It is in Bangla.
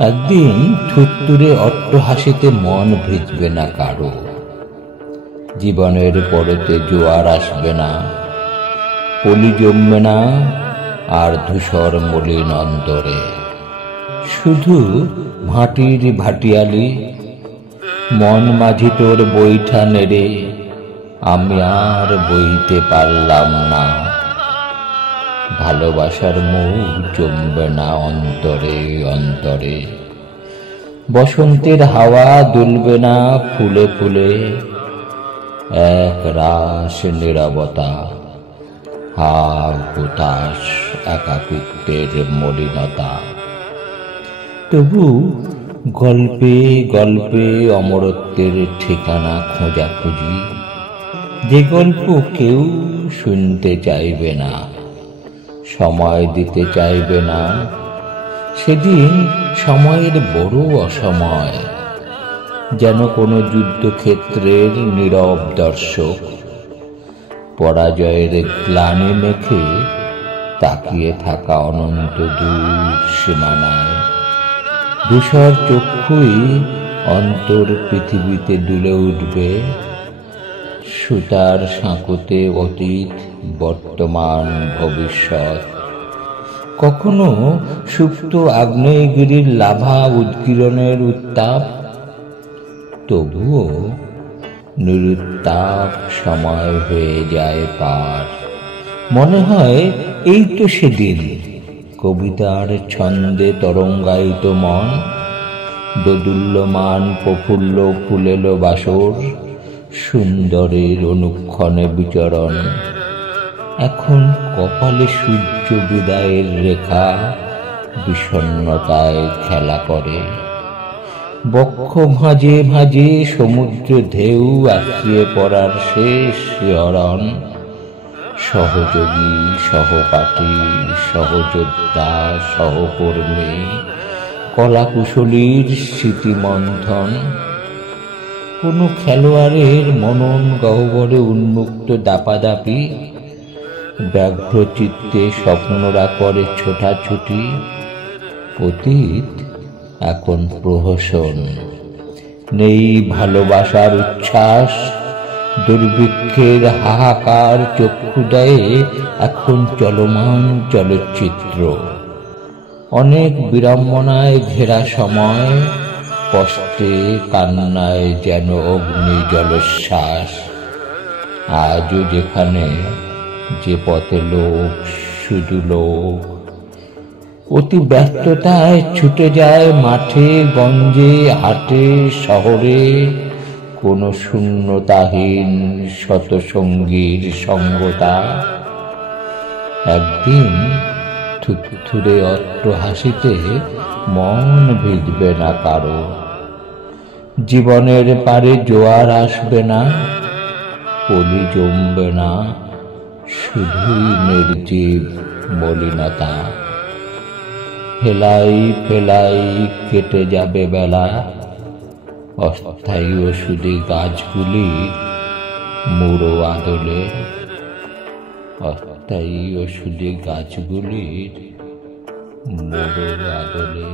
একদিন থুত্তুরে অট্টহাসিতে মন ভিজবে না কারো, জীবনের পরতে জোয়ার আসবে না, পলি জমবে না আর ধূসর মলিন অন্তরে, শুধু ভাটির ভাটিয়ালি। মন মাঝি তোর বৈঠা নেড়ে আমি আর বইতে পারলাম না, ভালোবাসার মুখ জমবে না অন্তরে অন্তরে। বসন্তের হাওয়া দুলবে না ফুলে ফুলে, এক রাস নীরবতা, হা হুতাশ একাকিত্বের মলিনতা। তবু গল্পে গল্পে অমরত্বের ঠিকানা খোঁজাখুঁজি, যে গল্প কেউ শুনতে চাইবে না, সময় দিতে চাইবে না। সেদিন সময়ের বড় অসময়, যেন কোনো যুদ্ধক্ষেত্রের নীরব দর্শক, পরাজয়ের গ্লানি মেখে তাকিয়ে থাকা অনন্ত দূর সীমানায়। ধূসর চক্ষুই অন্তর পৃথিবীতে দুলে উঠবে, সুতার সাঁকোতে অতীত বর্তমান ভবিষ্যৎ। কখনো সুপ্ত আগ্নেয়গিরির লাভা উদ্গীরণের উত্তাপ, তবুও নিরুত্তাপ সময় হয়ে যায় পার। মনে হয় এই তো সেদিন, কবিতার ছন্দে তরঙ্গায়িত মন, দোদুল্যমান প্রফুল্ল ফুলেল বাসর, সুন্দরের অনুক্ষণে বিচরণ। এখন কপালে সূর্য বিদায়ের রেখা বিষণ্ণতায় খেলা করে, বক্ষ ভাঁজে ভাঁজে সমুদ্র ঢেউ আশ্রিয়ে পড়ার শেষ শিহরণ। সহযোগী, সহপাঠী, সহযোদ্ধা, সহকর্মী, কলাকুশলীর স্মৃতিমন্থন। কোনো খেলোয়াড়ের মনন গহ্বরে উন্মুক্ত দাপাদাপি, ব্যাঘ্র চিত্তে স্বপ্নরা করে ছোটাছুটি। অতীত এখন প্রহসন, নেই ভালোবাসার উচ্ছ্বাস, দুর্ভিক্ষের হাহাকার চক্ষুদয়ে এখন চলমান চলচ্চিত্র। অনেক বিড়ম্বনায় ঘেরা সময়, কষ্টে কান্নায় যেন অগ্নি জলশ্বাস। আজও যেখানে যে পথে লোক, শুধু লোক, অতি ব্যস্ততায় ছুটে যায় মাঠে গঞ্জে হাটে শহরে, কোন শূন্যতাহীন শতসঙ্গীর সঙ্গতা। একদিন থুথুরে অট্টহাসিতে মন ভিজবে না কারো, জীবনের পারে জোয়ার আসবে না, পলি জমবে না, শুধুই নির্জীব মলিনতা। ফেলাই ফেলাই কেটে যাবে বেলা, অস্থায়ী ওষুধি গাছগুলি মুড়ো আদলে, অস্থায়ী ওষুধি গাছগুলির মুড়ো আদলে।